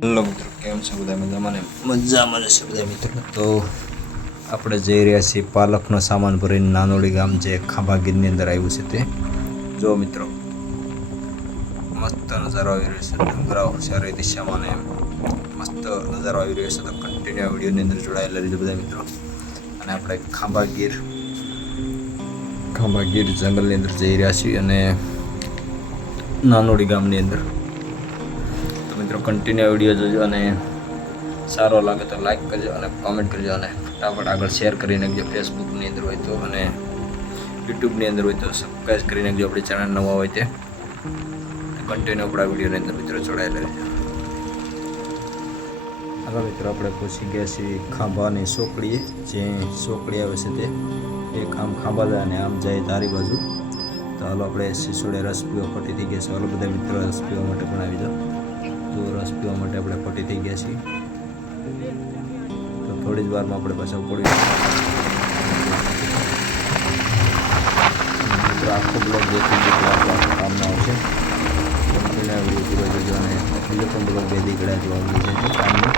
Hello મિત્રો, કેમ છે બધા? મજામાં છે બધા મિત્રો. તો આપણે જઈ રહ્યા છીએ પાલકનો સામાન ભરીને નાનોડી ગામ, જે ખાંભા ગીરની અંદર આવ્યું છે. તે જો મિત્રો, મસ્ત નજારો આવી રહ્યો છે. ડુંગરાઓ ચારે દિશામાં ને મસ્ત નજારો આવી રહ્યો છે. તો કન્ટિન્યુ વિડીયોની અંદર જોડાયેલા રહેજો બધા મિત્રો. અને આપણે ખાંભા ગીર જંગલની અંદર જઈ રહ્યા છીએ અને નાનોડી ગામની અંદર. તો મિત્રો કન્ટિન્યુ વિડીયો જોજો અને સારો લાગે તો લાઈક કરજો અને કોમેન્ટ કરજો અને ફટાફટ આગળ શેર કરી નાખજો. ફેસબુકની અંદર હોય તો અને યુટ્યુબની અંદર હોય તો સબસ્ક્રાઈબ કરી નાખજો. આપણી ચેનલ નવા હોય તે કન્ટિન્યુ આપણા વિડીયોની અંદર મિત્રો જોડાયેલા રહેજો. આગળ મિત્રો આપણે પહોંચી ગયા છીએ ખાંભાની ચોકડીએ. જે ચોકડી આવે છે તે એક આમ ખાંભા જાય અને આમ જાય તારી બાજુ. તો હાલો આપણે સિસોડે રસ પીવા પટી થઈ ગયા છે. હાલો બધા મિત્રો રસ પીવા માટે પણ આવી જાઓ. તો રસ પીવા માટે આપણે પટી થઈ ગયા છીએ. તો થોડી જ વારમાં આપણે પાછા પડી મિત્રો આખો બ્લોગ જેથી જેટલા આપણા કામમાં આવશે વિડીયો પૂરો જોજો અને બીજો પણ બ્લોગ બે દીકડા જોવા મળી જાય કામમાં.